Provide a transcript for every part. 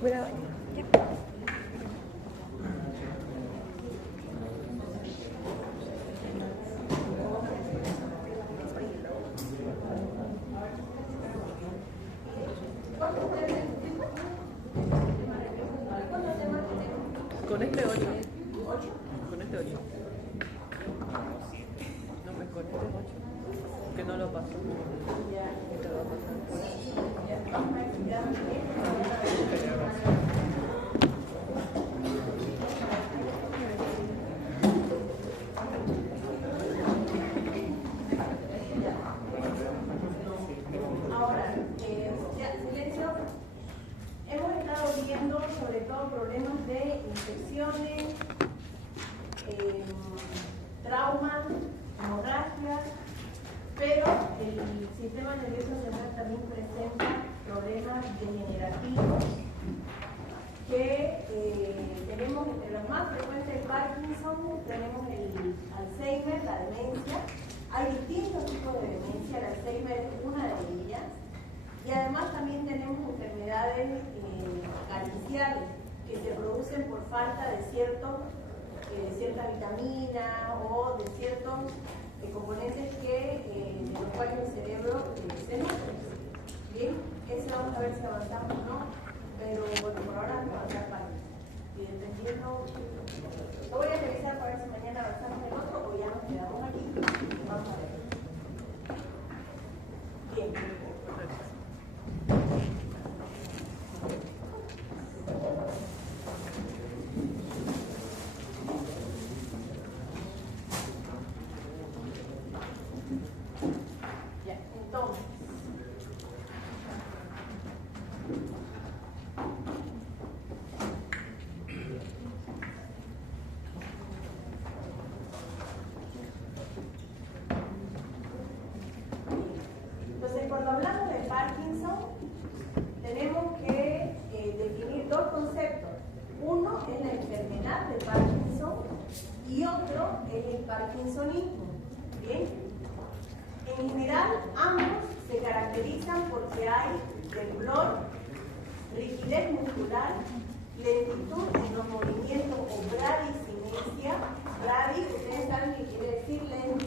Voy a bañar. Con este 8. Con este 8. No, me con este 8. Que no lo paso. Este lo va a pasar. Ahora, silencio. Hemos estado viendo sobre todo problemas de infecciones, traumas, hemorragias, pero el sistema nervioso central también presenta problemas degenerativos que tenemos entre los más frecuentes el Parkinson, tenemos el Alzheimer, la demencia. Hay distintos tipos de demencia, el Alzheimer es una de ellas. Y además también tenemos enfermedades cariciales que se producen por falta de cierta vitamina o de ciertos componentes de los cuales el cerebro se nutre. Bien, eso vamos a ver si avanzamos o no, pero bueno, por ahora vamos a avanzar para y dependiendo, lo voy a revisar para ver si mañana avanzamos en otro o ya nos quedamos aquí. Vamos a ver. Bien. Cuando hablamos de Parkinson, tenemos que definir dos conceptos. Uno es la enfermedad de Parkinson y otro es el parkinsonismo. ¿Bien? En general, ambos se caracterizan porque hay temblor, rigidez muscular, lentitud en los movimientos o bradicinesia. Bradi, ustedes saben que quiere decir lento,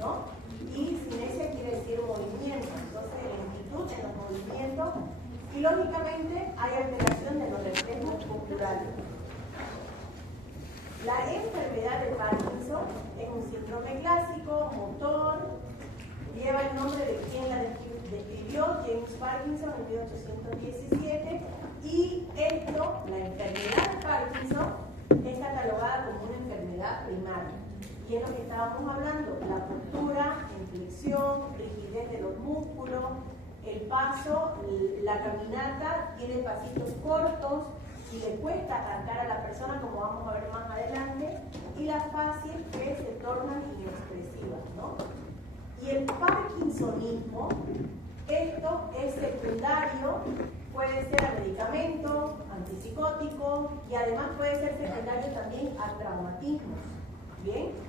¿no? Y cinesia quiere decir movimiento, entonces lentitud en los movimientos y lógicamente hay alteración de los reflejos musculares. La enfermedad de Parkinson es un síndrome clásico, motor, lleva el nombre de quien la describió, James Parkinson, en 1817, y esto, la enfermedad de Parkinson, es catalogada como una enfermedad primaria. Y es lo que estábamos hablando, la postura, inflexión, rigidez de los músculos, el paso, la caminata, tiene pasitos cortos y le cuesta arrancar a la persona, como vamos a ver más adelante, y las facies que se tornan inexpresivas, ¿no? Y el parkinsonismo, esto es secundario, puede ser a medicamentos, antipsicóticos, y además puede ser secundario también a traumatismos, ¿bien?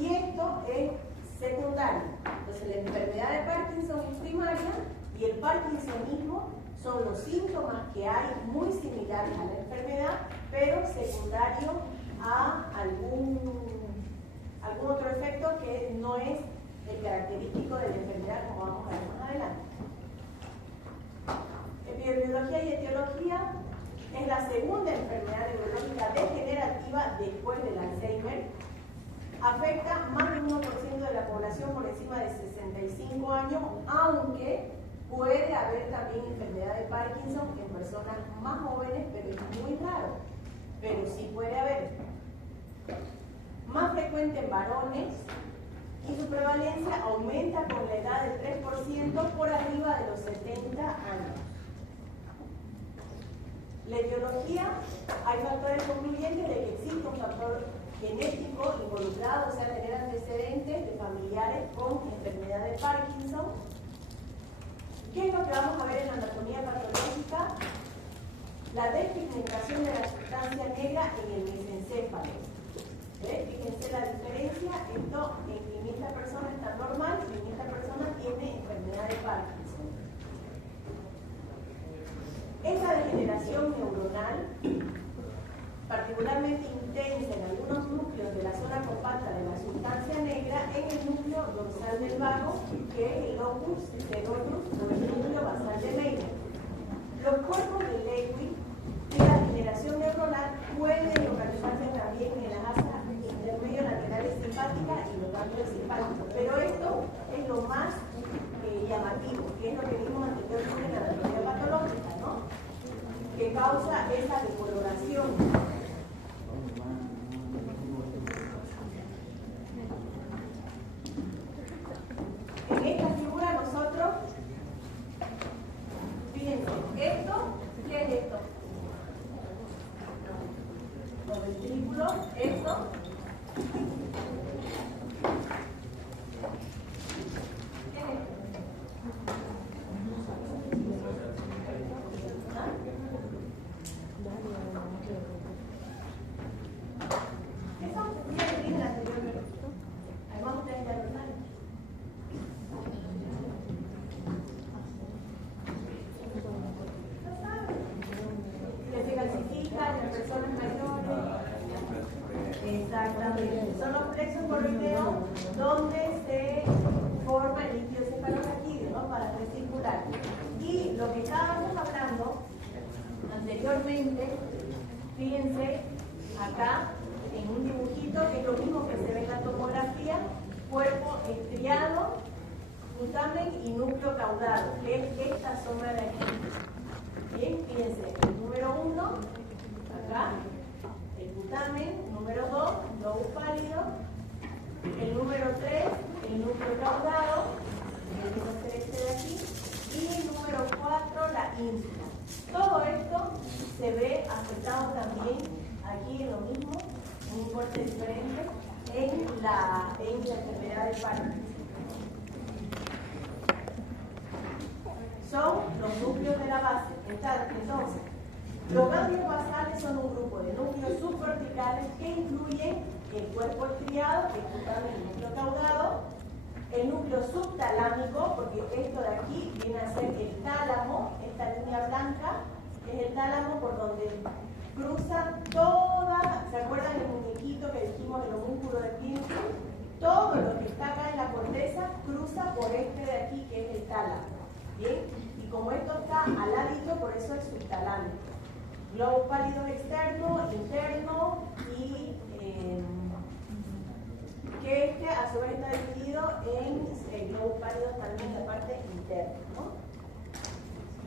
Y esto es secundario. Entonces la enfermedad de Parkinson es primaria y el parkinsonismo son los síntomas que hay muy similares a la enfermedad, pero secundario a algún otro efecto que no es el característico de la enfermedad, como vamos a ver más adelante. Epidemiología y etiología es la segunda enfermedad neurológica degenerativa después del Alzheimer. Afecta más del 1% de la población por encima de 65 años, aunque puede haber también enfermedad de Parkinson en personas más jóvenes, pero es muy raro. Pero sí puede haber. Más frecuente en varones y su prevalencia aumenta con la edad del 3% por arriba de los 70 años. La etiología, hay factores concluyentes de que existe un factor genético involucrado, o sea, tener antecedentes de familiares con enfermedad de Parkinson. ¿Qué es lo que vamos a ver en la anatomía patológica? La despigmentación de la sustancia negra en el mesencéfalo. ¿Ves? Fíjense la diferencia. Esto en esta persona está normal y en esta persona tiene enfermedad de Parkinson. Esta degeneración sustancia negra en el núcleo dorsal del vago, que es el locus ceruleus o el núcleo basal de Meyler. Los cuerpos de Lewy de la generación neuronal pueden localizarse también en las asas intermedios laterales simpáticas y los ganglios simpáticos, pero esto es lo más llamativo, que es lo que vimos anteriormente en la anatomía patológica, ¿no? Que causa esa decoloración. En esta figura nosotros, fíjense, esto, ¿qué es esto? Los ventrículos, esto. ¿Qué es esto? Exactamente, son los plexos coroideos donde se forma el líquido cefalorraquídeo, ¿no? Para recircular. Y lo que estábamos hablando anteriormente, fíjense acá en un dibujito que es lo mismo que se ve en la tomografía: cuerpo estriado, putamen y núcleo caudado, que es esta zona de aquí. Bien, fíjense, el número 1, acá, el putamen. Número 2, lobus pálido. El número 3, el núcleo caudado, el mismo celeste de aquí. Y el número 4, la ínsula. Todo esto se ve afectado también aquí en lo mismo, en un corte diferente, en la enfermedad de Parkinson. Son los núcleos de la base. Entonces, los ganglios basales son un grupo de núcleos subcorticales que incluyen el cuerpo estriado, que es el núcleo caudado, el núcleo subtalámico, porque esto de aquí viene a ser el tálamo, esta línea blanca es el tálamo por donde cruza toda, ¿se acuerdan el muñequito que dijimos del homúnculo de Princeton? Todo lo que está acá en la corteza cruza por este de aquí, que es el tálamo. ¿Bien? Y como esto está al ladito, por eso es subtalámico. Globo pálido externo, interno y que este a su vez está dividido en el globo pálido también en la parte interna, ¿no?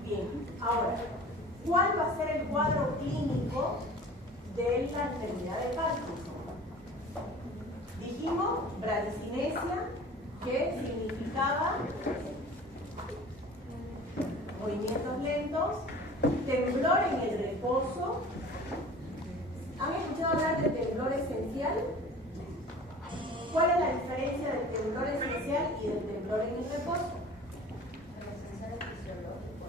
Bien, ahora, ¿cuál va a ser el cuadro clínico de la enfermedad de Parkinson? Dijimos bradicinesia, que significaba movimientos lentos, temblor en el reposo. ¿Han escuchado hablar del temblor esencial? ¿Cuál es la diferencia del temblor esencial y del temblor en el reposo? El esencial es fisiológico,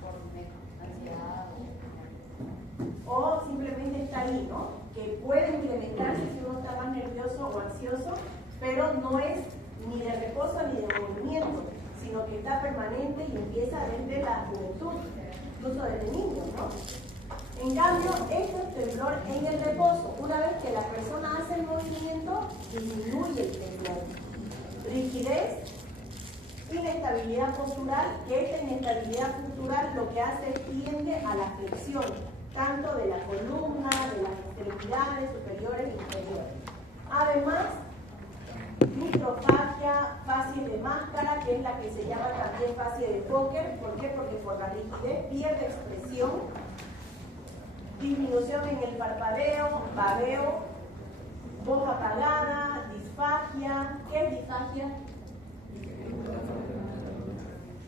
por ansiedad o simplemente está ahí, ¿no? Que puede incrementarse si uno está más nervioso o ansioso, pero no es ni de reposo ni de movimiento, sino que está permanente y empieza desde la juventud, incluso desde niños, ¿no? En cambio, esto es temblor en el reposo. Una vez que la persona hace el movimiento, disminuye el temblor. Rigidez, inestabilidad postural, que esta inestabilidad postural lo que hace es tiende a la flexión, tanto de la columna, de las extremidades superiores e inferiores. Además, microfagia, fascia de máscara, que es la que se llama también fascia de póker. ¿Por qué? Porque por la rigidez pierde expresión. Disminución en el parpadeo, babeo, voz apagada, disfagia. ¿Qué es disfagia?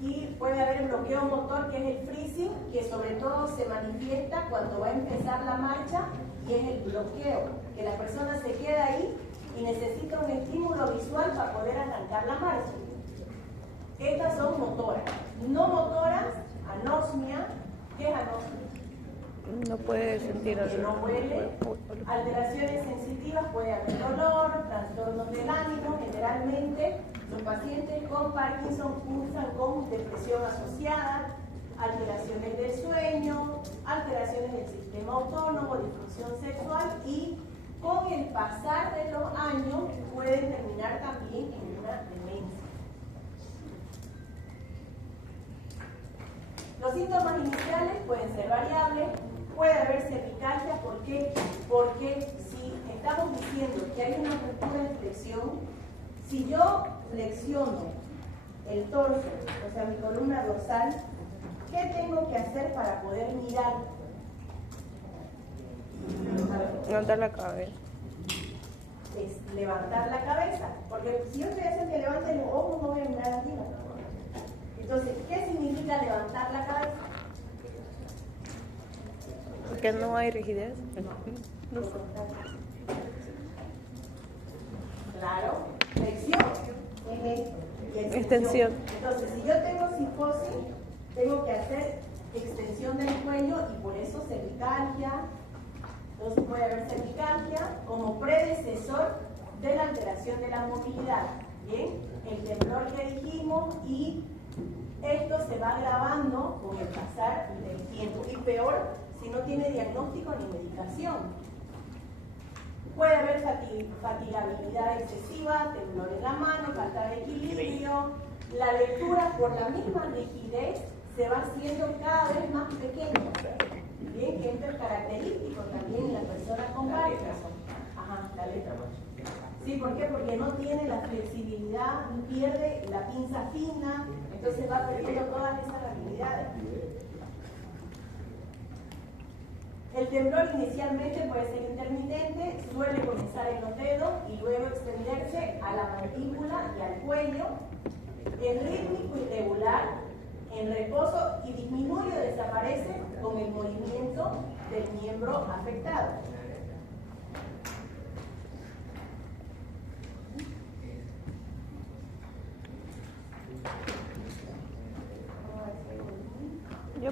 Y puede haber bloqueo motor, que es el freezing, que sobre todo se manifiesta cuando va a empezar la marcha, y es el bloqueo, que la persona se queda ahí y necesita un estímulo visual para poder arrancar la marcha. Estas son motoras. No motoras, anosmia. ¿Qué es anosmia? no puede sentir Que no huele. Alteraciones sensitivas, puede haber dolor, trastornos del ánimo. Generalmente los pacientes con Parkinson cursan con depresión asociada, alteraciones del sueño, alteraciones del sistema autónomo, disfunción sexual y con el pasar de los años pueden terminar también en una demencia. Los síntomas iniciales pueden ser variables, puede haber cervicalgia. ¿Por qué? Porque si estamos diciendo que hay una ruptura de flexión, si yo flexiono el torso, o sea, mi columna dorsal, ¿qué tengo que hacer para poder mirar? Levantar la cabeza. Es levantar la cabeza, porque si yo estoy haciendo que levante los ojos, no voy a mirar arriba. Entonces, ¿qué significa levantar la cabeza? Porque no hay rigidez. No sé. Claro, flexión es esto. Y Extensión. Entonces, si yo tengo cifosis, tengo que hacer extensión del cuello y por eso cervicalgia. Entonces puede haber cervicalgia como predecesor de la alteración de la movilidad. Bien, el temblor que dijimos, y esto se va agravando con el pasar del tiempo. Y peor si no tiene diagnóstico ni medicación. Puede haber fatigabilidad excesiva, temblor en la mano, falta de equilibrio. La lectura por la misma rigidez se va haciendo cada vez más pequeña. Bien, que esto es característico también en las personas con Parkinson. Ajá, la letra. Sí, ¿por qué? Porque no tiene la flexibilidad, pierde la pinza fina, entonces va perdiendo todas esas habilidades. El temblor inicialmente puede ser intermitente, suele comenzar en los dedos y luego extenderse a la mandíbula y al cuello. Es rítmico y regular, en reposo, y disminuye o desaparece con el movimiento del miembro afectado. Yo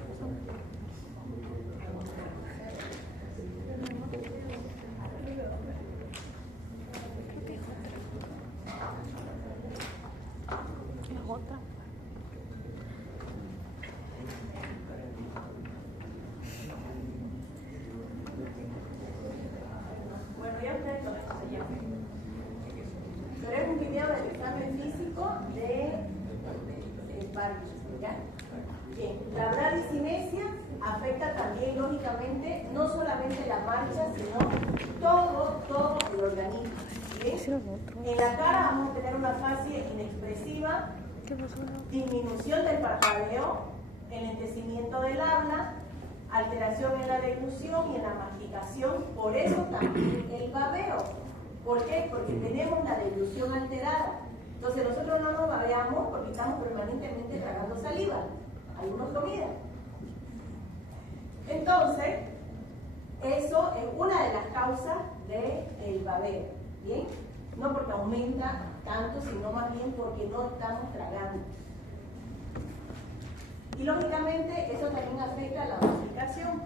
otra. Bueno, ya ustedes lo ya. Pero es un video del examen físico de Parkinson, ¿ya? Bien, la bradicinesia afecta también, lógicamente, no solamente la marcha, sino todo el organismo. ¿Bien? En la cara vamos a tener una fase inexpresiva, disminución del parpadeo, enlentecimiento del habla, alteración en la deglución y en la masticación, por eso también el babeo. ¿Por qué? Porque tenemos la deglución alterada. Entonces nosotros no nos babeamos porque estamos permanentemente tragando saliva. Algunos comida. Entonces, eso es una de las causas del babeo. ¿Bien? No porque aumenta tanto, sino más bien porque no estamos tragando. Y lógicamente eso también afecta a la masticación.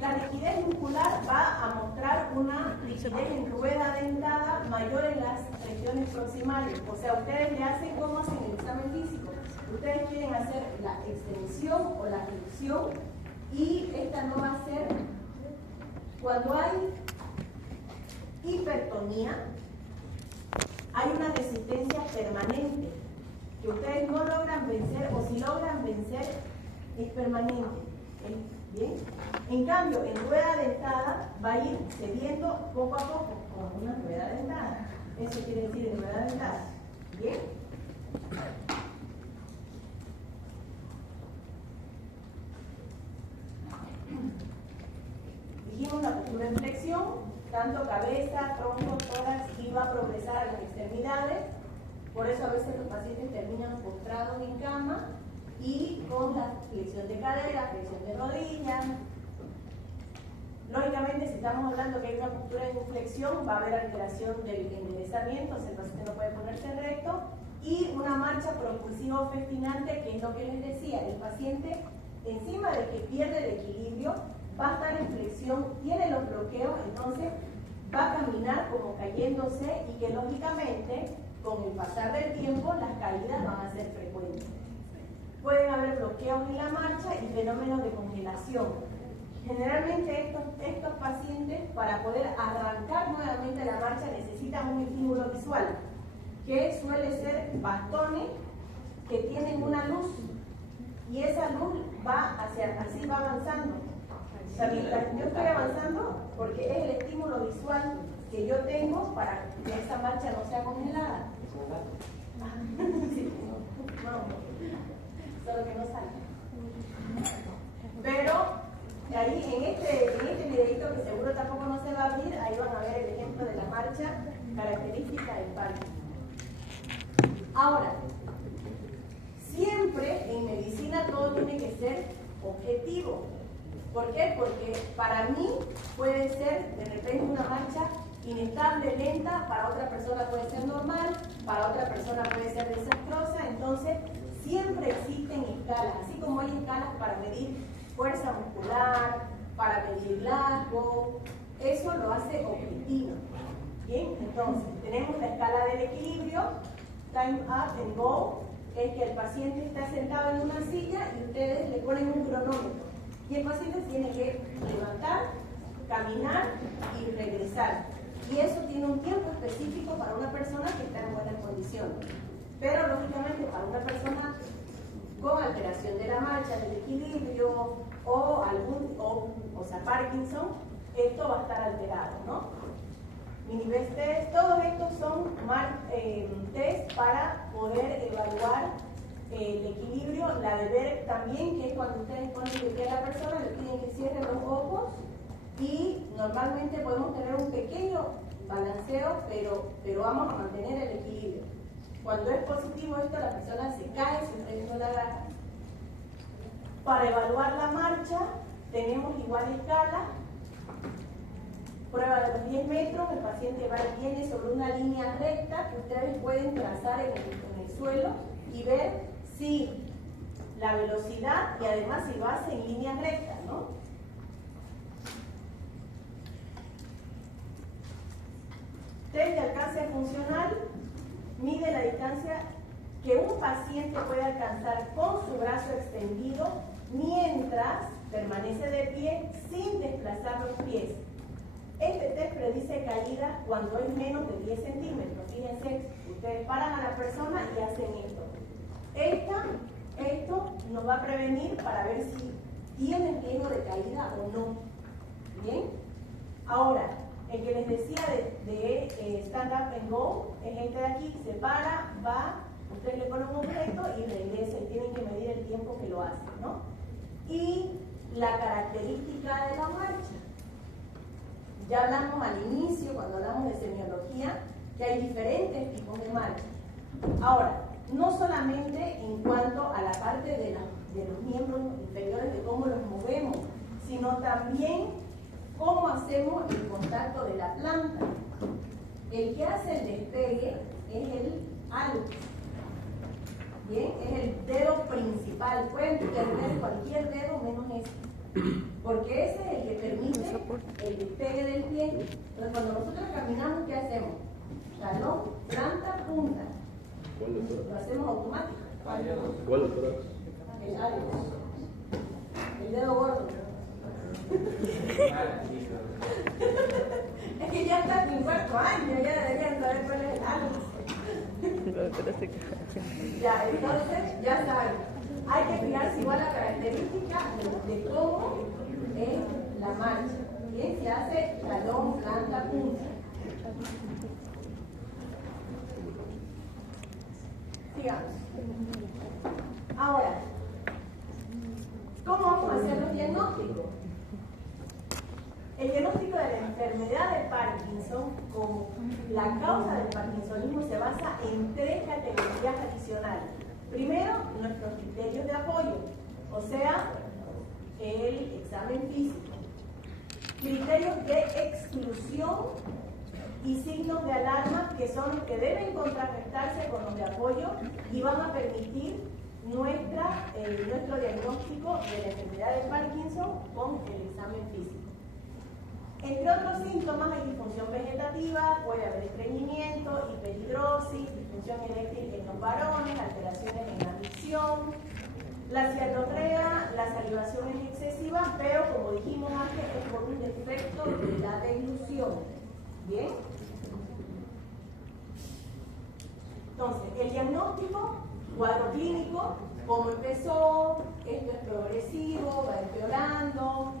La rigidez muscular va a mostrar una rigidez en rueda dentada mayor en las regiones proximales. O sea, ustedes le hacen como hacen el examen físico. Ustedes quieren hacer la extensión o la flexión, y esta no va a ser cuando hay hipertonía, hay una resistencia permanente que ustedes no logran vencer, o si logran vencer es permanente. ¿Bien? En cambio, en rueda dentada va a ir cediendo poco a poco, como una rueda dentada. Eso quiere decir en rueda dentada. ¿Bien? Dijimos la postura en flexión, tanto cabeza, tronco, tórax, y va a progresar a las extremidades. Por eso a veces los pacientes terminan postrados en cama y con la flexión de cadera, flexión de rodilla. Lógicamente, si estamos hablando que hay una postura en flexión, va a haber alteración del enderezamiento, o sea, el paciente no puede ponerse recto, y una marcha propulsiva o festinante, que es lo que les decía, el paciente, encima de que pierde el equilibrio, va a estar en flexión, tiene los bloqueos, entonces va a caminar como cayéndose, y que lógicamente, con el pasar del tiempo, las caídas van a ser frecuentes. Pueden haber bloqueos en la marcha y fenómenos de congelación. Generalmente estos pacientes, para poder arrancar nuevamente la marcha, necesitan un estímulo visual, que suele ser bastones que tienen una luz, y esa luz va así va avanzando. O sea, yo estoy avanzando porque es el estímulo visual que yo tengo para que esta marcha no sea congelada. Sí, no, solo que no salga. Pero ahí en este videito, que seguro tampoco no se va a abrir, ahí van a ver el ejemplo de la marcha característica del Parkinson. Ahora, siempre en medicina todo tiene que ser objetivo. ¿Por qué? Porque para mí puede ser de repente una marcha inestable, lenta, para otra persona puede ser normal, para otra persona puede ser desastrosa. Entonces siempre existen escalas, así como hay escalas para medir fuerza muscular, para medir largo, eso lo hace objetivo. Bien, entonces tenemos la escala del equilibrio, time up and go, que es que el paciente está sentado en una silla y ustedes le ponen un cronómetro y el paciente tiene que levantar, caminar y regresar, y eso tiene un tiempo específico para una persona que está en buenas condiciones, pero lógicamente para una persona con alteración de la marcha, del equilibrio o sea, Parkinson, esto va a estar alterado, ¿no? Mini-Best test, todos estos son test para poder evaluar el equilibrio. La de Berg también, que es cuando ustedes ponen de pie a la persona, le piden que cierre los ojos y normalmente podemos tener un pequeño balanceo, pero vamos a mantener el equilibrio. Cuando es positivo esto, la persona se cae, si ustedes no la agarran. Para evaluar la marcha, tenemos igual escala. Prueba de los 10 metros, el paciente va y viene sobre una línea recta que ustedes pueden trazar en el suelo y ver si la velocidad y además si lo hace en línea recta, ¿no? Test de alcance funcional mide la distancia que un paciente puede alcanzar con su brazo extendido mientras permanece de pie sin desplazar los pies. Este test predice caída cuando es menos de 10 centímetros. Fíjense, ustedes paran a la persona y hacen esto. Esto nos va a prevenir para ver si tienen riesgo de caída o no. ¿Bien? Ahora, el que les decía de stand up and go es este de aquí, se para, va, ustedes le ponen un objeto y regresa, y tienen que medir el tiempo que lo hacen, ¿no? Y la característica de la marcha. Ya hablamos al inicio, cuando hablamos de semiología, que hay diferentes tipos de marcha. Ahora, no solamente en cuanto a la parte de los miembros inferiores, de cómo los movemos, sino también cómo hacemos el contacto de la planta. El que hace el despegue es el hallux. Bien, es el dedo principal. Pueden perder cualquier dedo menos este, porque ese es el que permite el despegue del pie. Entonces, cuando nosotros caminamos, ¿qué hacemos? Talón, planta, punta. Lo hacemos automático. ¿Cuál es el El hallux. El dedo gordo. Es que ya está en 4 años, ya deberían saber cuál es el hallux. Ya, entonces, ya saben, hay que fijarse igual la característica de cómo es la marcha. Bien, se hace talón, planta, punta. Sigamos. Ahora, ¿cómo vamos a hacer los diagnósticos? El diagnóstico de la enfermedad de Parkinson, como la causa del parkinsonismo, se basa en 3 categorías adicionales. Primero, nuestros criterios de apoyo, o sea, el examen físico. Criterios de exclusión y signos de alarma, que son los que deben contrarrestarse con los de apoyo y van a permitir nuestro diagnóstico de la enfermedad de Parkinson con el examen físico. Entre otros síntomas hay disfunción vegetativa, puede haber estreñimiento, hiperhidrosis, disfunción eréctil en los varones, alteraciones en la dicción, la ciatorrea, la salivación es excesiva, pero como dijimos medicación. ¿Bien? Entonces, el diagnóstico, cuadro clínico, cómo empezó, esto es progresivo, va empeorando,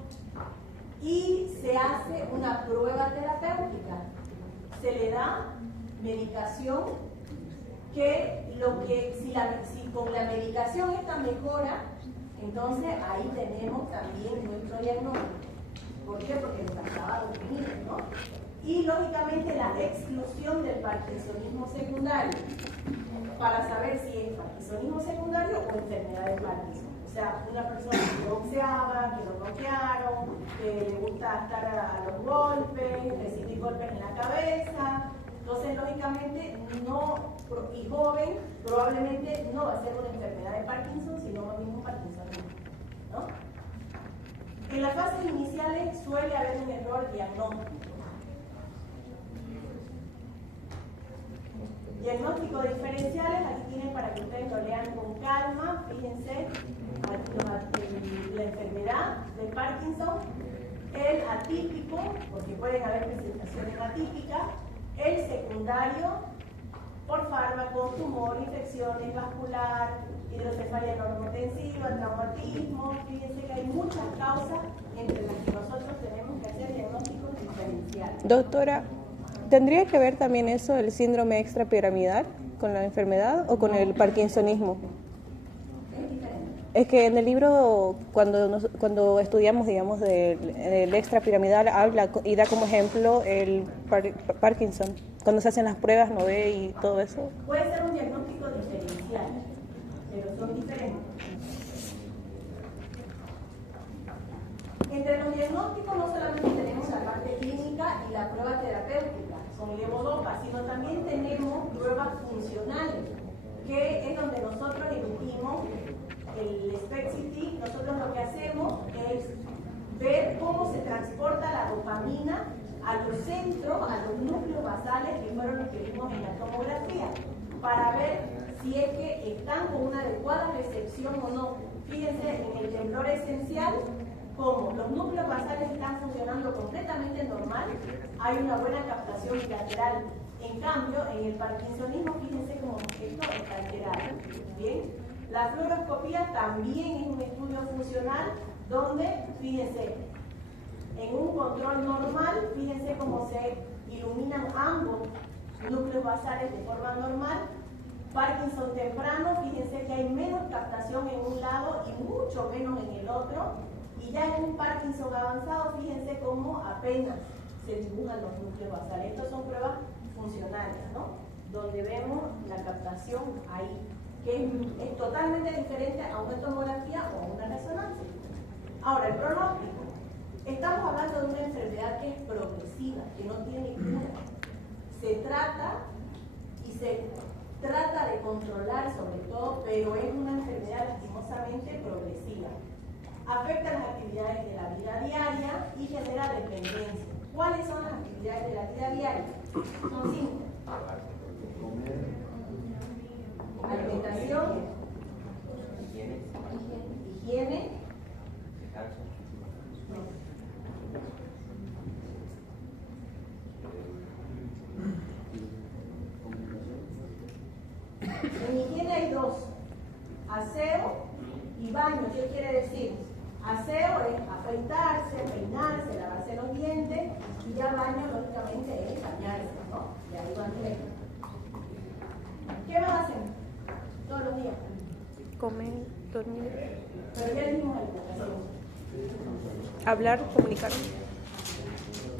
y se hace una prueba terapéutica. Se le da medicación si con la medicación esta mejora, entonces ahí tenemos también nuestro diagnóstico. ¿Por qué? Porque nos acaba de definir, ¿no? Y lógicamente la exclusión del parkinsonismo secundario, para saber si es parkinsonismo secundario o enfermedad de Parkinson. O sea, una persona que boxeaba, que lo bloquearon, que le gusta estar a los golpes, recibir golpes en la cabeza. Entonces, lógicamente, y joven, probablemente no va a ser una enfermedad de Parkinson, sino más bien un parkinsonismo, ¿no? En las fases iniciales suele haber un error diagnóstico. Diagnóstico diferenciales, aquí tienen para que ustedes lo lean con calma. Fíjense, la enfermedad de Parkinson, el atípico, porque pueden haber presentaciones atípicas, el secundario, por fármaco, tumor, infecciones vascular, hidrocefalia normotensiva, traumatismo. Fíjense que hay muchas causas entre las que nosotros tenemos que hacer diagnósticos diferenciales. Doctora, ¿tendría que ver también eso, el síndrome extrapiramidal, con la enfermedad o con el parkinsonismo? Es que en el libro, cuando estudiamos, digamos, del extrapiramidal, habla y da como ejemplo el Parkinson. Cuando se hacen las pruebas, no ve y todo eso. Puede ser un diagnóstico diferencial, pero son diferentes. Entre los diagnósticos no solamente tenemos la parte clínica y la prueba terapéutica, son levodopa, sino también tenemos pruebas funcionales, que es donde nosotros emitimos el SPECT-CT. Nosotros lo que hacemos es ver cómo se transporta la dopamina a los centros, a los núcleos basales, que fueron los que vimos en la tomografía, para ver si es que están con una adecuada recepción o no. Fíjense en el temblor esencial, como los núcleos basales están funcionando completamente normal, hay una buena captación bilateral. En cambio, en el parkinsonismo, fíjense cómo esto está alterado. ¿Bien? La fluoroscopía también es un estudio funcional donde, fíjense, en un control normal, fíjense cómo se iluminan ambos núcleos basales de forma normal. Parkinson temprano, fíjense que hay menos captación en un lado y mucho menos en el otro. Y ya en un Parkinson avanzado, fíjense cómo apenas se dibujan los núcleos basales. Estas son pruebas funcionales, ¿no? Donde vemos la captación ahí, que es totalmente diferente a una tomografía o a una resonancia. Ahora, el pronóstico. Estamos hablando de una enfermedad que es progresiva, que no tiene cura. Se trata de controlar sobre todo, pero es una enfermedad lastimosamente progresiva. Afecta las actividades de la vida diaria y genera dependencia. ¿Cuáles son las actividades de la vida diaria? Son 5. Alimentación, higiene, en higiene hay 2, aseo y baño. ¿Qué quiere decir? Aseo es afeitarse, peinarse, lavarse los dientes, y ya baño, lógicamente, es bañarse, ¿no? Y ahí van 3. ¿Qué más hacen todos los días? Comer, dormir. ¿Pero qué dijimos en la educación? Hablar, comunicar.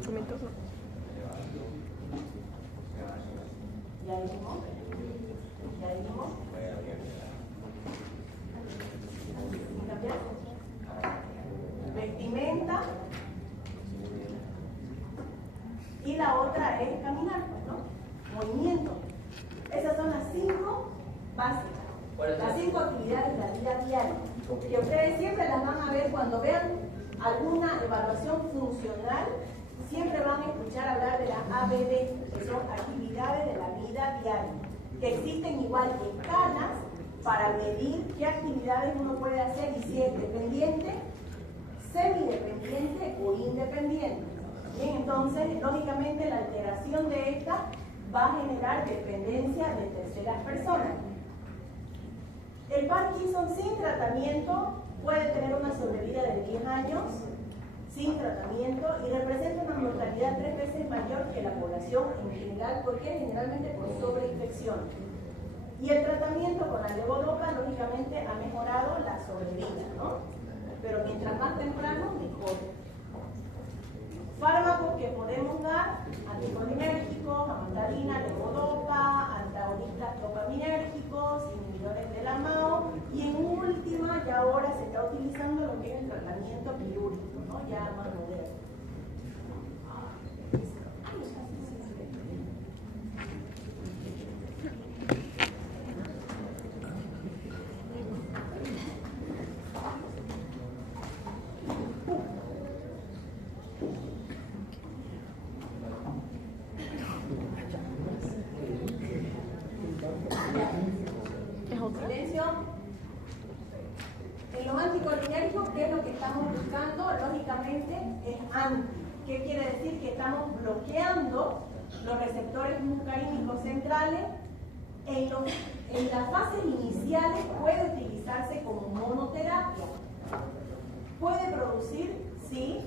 Comentar, ¿no? ¿Ya dijimos? ¿Ya dijimos? ¿Cambiar? Vestimenta. Y la otra es caminar, ¿no? Movimiento. Esas son las 5 básicas, las 5 actividades de la vida diaria, que ustedes siempre las van a ver cuando vean alguna evaluación funcional. Siempre van a escuchar hablar de las ABD, que son actividades de la vida diaria, que existen igual escalas para medir qué actividades uno puede hacer y si es dependiente, semidependiente o independiente. Bien, entonces, lógicamente la alteración de esta va a generar dependencia de terceras personas. El Parkinson sin tratamiento puede tener una sobrevida de 10 años sin tratamiento y representa una mortalidad 3 veces mayor que la población en general, porque generalmente por sobreinfección. Y el tratamiento con la levodopa, lógicamente, ha mejorado la sobrevida, ¿no? Pero mientras más temprano, mejor. Fármacos que podemos dar: anticolinérgicos, amantadina, levodopa, antagonistas dopaminérgicos, inhibidores de la MAO, y en última, ya ahora se está utilizando lo que es el tratamiento quirúrgico, ¿no? Ya más moderno. Silencio. En los anticolinérgicos, ¿qué es lo que estamos buscando? Lógicamente es anti. ¿Qué quiere decir? Que estamos bloqueando los receptores muscarínicos centrales. En las fases iniciales puede utilizarse como monoterapia. Puede producir, sí,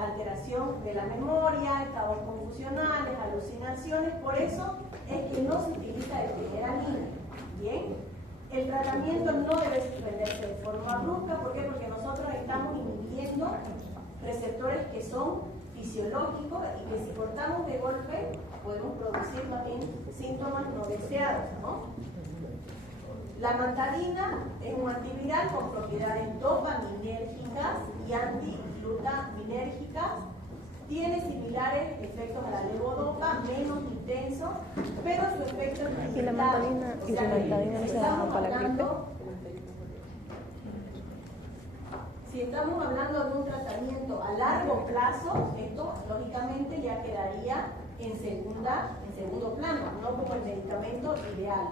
alteración de la memoria, estados confusionales, alucinaciones. Por eso es que no se utiliza de primera línea. Bien, el tratamiento no debe suspenderse de forma brusca. ¿Por qué? Porque nosotros estamos inhibiendo receptores que son fisiológicos y que si cortamos de golpe podemos producir también síntomas no deseados, ¿no? La amantadina es un antiviral con propiedades dopaminérgicas y antiglutaminérgicas. Tiene similares efectos a la levodopa, menos intenso, pero su efecto es limitado. Y la amantadina no se da para la gripe. Si estamos hablando de un tratamiento a largo plazo, esto lógicamente ya quedaría en segundo plano, no como el medicamento ideal.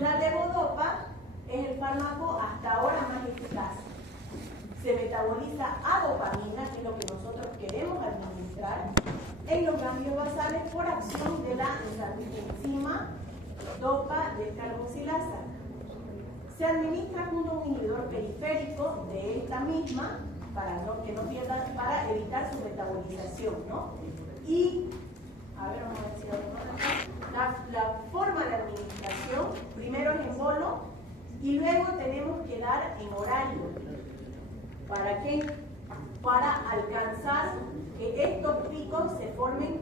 La levodopa es el fármaco hasta ahora más eficaz. Se metaboliza a dopamina, que es lo que nosotros queremos administrar, en los ganglios basales por acción de la enzima dopa descarboxilasa. Se administra junto a un inhibidor periférico de esta misma para evitar su metabolización, ¿no? Y, a ver, vamos a ver si la forma de administración, primero es en bolo y luego tenemos que dar en horario. ¿Para qué? Para alcanzar que estos picos se formen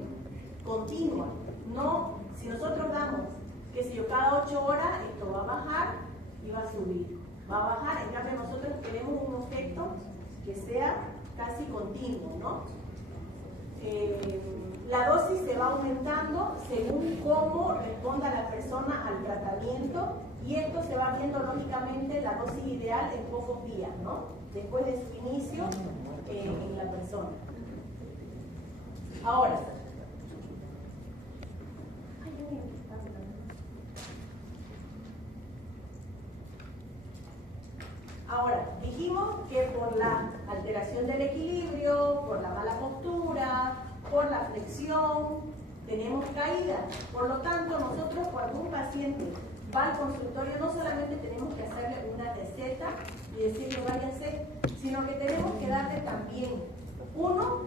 continuos. No, si nosotros damos, qué sé yo, cada 8 horas, esto va a bajar y va a subir. Va a bajar, en cambio nosotros queremos un efecto que sea casi continuo, ¿no? La dosis se va aumentando según cómo responda la persona al tratamiento y esto se va viendo lógicamente la dosis ideal en pocos días, ¿no? Después de su inicio en la persona. Ahora, dijimos que por la alteración del equilibrio, por la mala postura, por la flexión, tenemos caída. Por lo tanto, nosotros cuando un paciente va al consultorio no solamente tenemos que hacerle una receta y decirle váyase, sino que tenemos que darle también,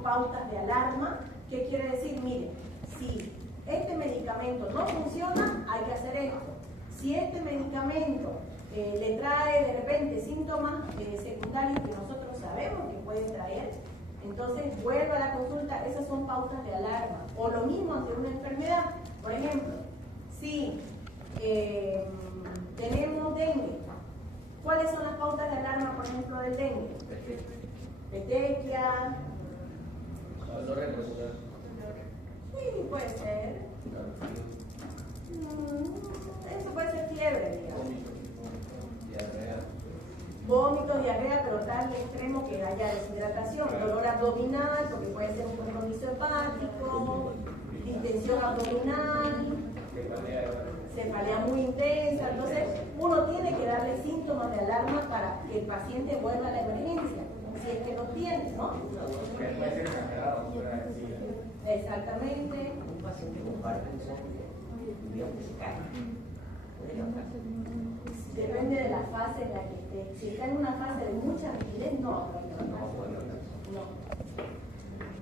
pautas de alarma, que quiere decir, mire, si este medicamento no funciona, hay que hacer esto. Si este medicamento le trae de repente síntomas secundarios que nosotros sabemos que pueden traer, entonces vuelva a la consulta. Esas son pautas de alarma. O lo mismo ante una enfermedad. Por ejemplo, si tenemos dengue, ¿cuáles son las pautas de alarma, por ejemplo, del dengue? Petequia. Sí, puede ser. Eso puede ser fiebre, digamos. Vómitos, diarrea, pero tal extremo que haya deshidratación, dolor abdominal, porque puede ser un compromiso hepático, distensión abdominal, cefalea muy intensa. Entonces, uno tiene que darle síntomas de alarma para que el paciente vuelva a la emergencia. si es que lo tienes, ¿no? Exactamente. Un paciente con Parkinson, vio que se cae. Depende de la fase en la que esté. Si está en una fase de mucha rigidez, no.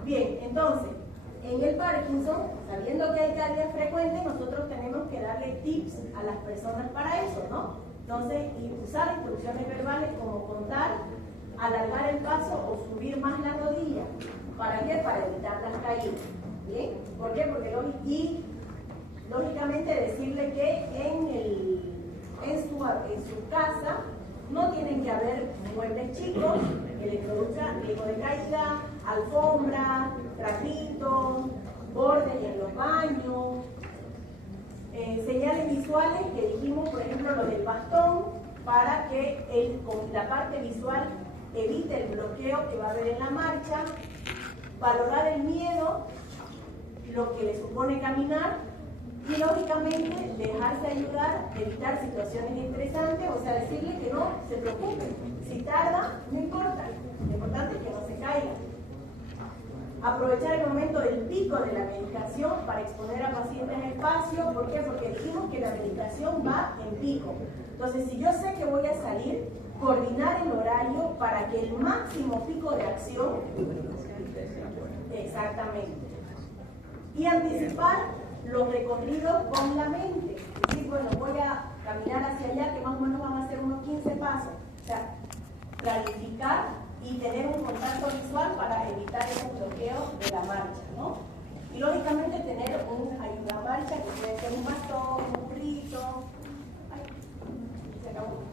Bien, entonces, en el Parkinson, sabiendo que hay caídas frecuentes, nosotros tenemos que darle tips a las personas para eso, ¿no? Entonces, usar instrucciones verbales como contar, alargar el paso o subir más la rodilla. ¿Para qué? Para evitar las caídas. ¿Bien? ¿Por qué? Porque lógicamente decirle que en su casa no tienen que haber muebles chicos que le produzcan riesgo de caída, alfombra, trapitos, bordes en los baños, señales visuales que dijimos, por ejemplo, lo del bastón, para que con la parte visual evite el bloqueo que va a haber en la marcha, valorar el miedo, lo que le supone caminar, y lógicamente dejarse ayudar, evitar situaciones estresantes, o sea, decirle que no se preocupe, si tarda, no importa, lo importante es que no se caiga. Aprovechar el momento del pico de la medicación para exponer a pacientes en espacio. ¿Por qué? Porque dijimos que la medicación va en pico. Entonces, si yo sé que voy a salir, coordinar el horario para que el máximo pico de acción, exactamente, y anticipar los recorridos con la mente. Es decir, bueno, voy a caminar hacia allá, que más o menos van a ser unos 15 pasos. O sea, planificar y tener un contacto visual para evitar ese bloqueo de la marcha, ¿no? Y lógicamente tener un ayudamarcha que puede ser un bastón, un burrito. Ay, se acabó.